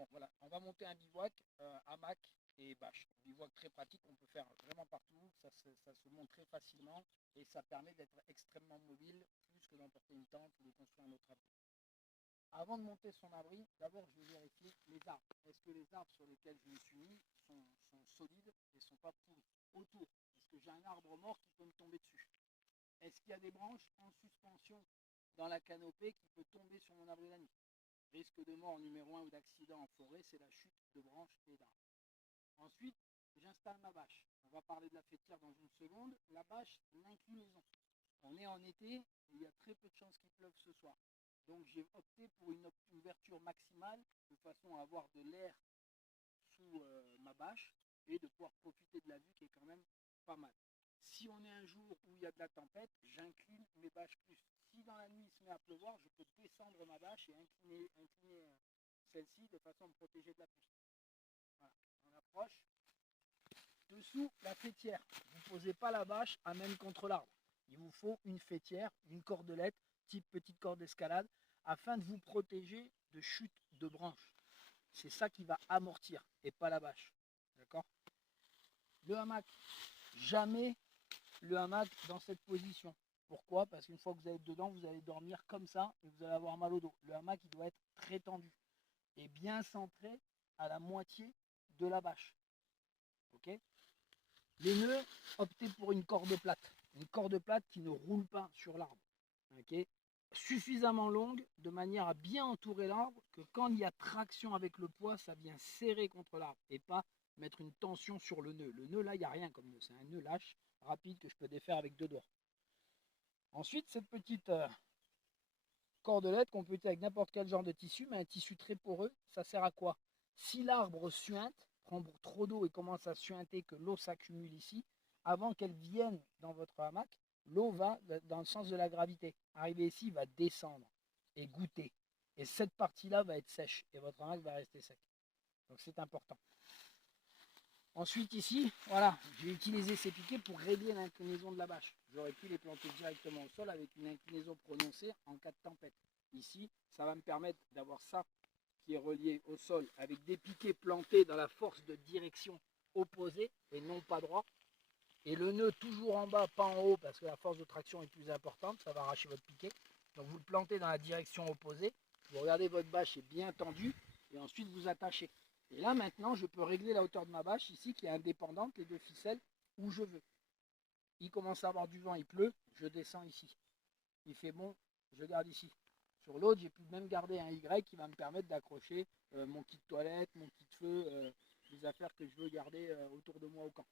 Bon, voilà, on va monter un bivouac, hamac et bâche. Un bivouac très pratique, on peut faire vraiment partout, ça se monte très facilement et ça permet d'être extrêmement mobile, plus que d'emporter une tente ou de construire un autre abri. Avant de monter son abri, d'abord je vais vérifier les arbres. Est-ce que les arbres sur lesquels je me suis mis sont solides et ne sont pas pourris autour? Est-ce que j'ai un arbre mort qui peut me tomber dessus? Est-ce qu'il y a des branches en suspension dans la canopée qui peut tomber sur mon abri la nuit? Risque de mort numéro 1 ou d'accident en forêt, c'est la chute de branches et d'arbres. Ensuite, j'installe ma bâche. On va parler de la fêtière dans une seconde. La bâche, l'inclinaison. On est en été et il y a très peu de chances qu'il pleuve ce soir. Donc j'ai opté pour une ouverture maximale de façon à avoir de l'air sous ma bâche et de pouvoir profiter de la vue qui est quand même pas mal. Si on est un jour où il y a de la tempête, j'incline mes bâches plus. Si dans la nuit il se met à pleuvoir, je peux descendre ma bâche et incliner celle-ci de façon à me protéger de la pluie. Voilà, on approche. Dessous la fêtière, vous ne posez pas la bâche à même contre l'arbre. Il vous faut une fêtière, une cordelette, type petite corde d'escalade, afin de vous protéger de chute de branches. C'est ça qui va amortir et pas la bâche. D'accord? Le hamac, jamais le hamac dans cette position. Pourquoi? Parce qu'une fois que vous allez dedans, vous allez dormir comme ça et vous allez avoir mal au dos. Le hamac, il doit être très tendu et bien centré à la moitié de la bâche. Ok? Les nœuds, optez pour une corde plate. Une corde plate qui ne roule pas sur l'arbre. Okay, suffisamment longue de manière à bien entourer l'arbre, que quand il y a traction avec le poids, ça vient serrer contre l'arbre et pas mettre une tension sur le nœud. Le nœud là, il n'y a rien comme nœud. C'est un nœud lâche, rapide, que je peux défaire avec 2 doigts. Ensuite, cette petite cordelette qu'on peut utiliser avec n'importe quel genre de tissu, mais un tissu très poreux, ça sert à quoi? Si l'arbre suinte, prend trop d'eau et commence à suinter, que l'eau s'accumule ici, avant qu'elle vienne dans votre hamac, l'eau va dans le sens de la gravité. Arriver ici, il va descendre et goûter. Et cette partie-là va être sèche et votre hamac va rester sec. Donc c'est important. Ensuite ici, voilà, j'ai utilisé ces piquets pour régler l'inclinaison de la bâche. J'aurais pu les planter directement au sol avec une inclinaison prononcée en cas de tempête. Ici, ça va me permettre d'avoir ça qui est relié au sol avec des piquets plantés dans la force de direction opposée et non pas droit. Et le nœud toujours en bas, pas en haut, parce que la force de traction est plus importante, ça va arracher votre piquet. Donc vous le plantez dans la direction opposée, vous regardez votre bâche est bien tendue, et ensuite vous attachez. Et là maintenant, je peux régler la hauteur de ma bâche ici, qui est indépendante, les 2 ficelles, où je veux. Il commence à avoir du vent, il pleut, je descends ici. Il fait bon, je garde ici. Sur l'autre, j'ai pu même garder un Y qui va me permettre d'accrocher mon kit de toilette, mon kit de feu, les affaires que je veux garder autour de moi au camp.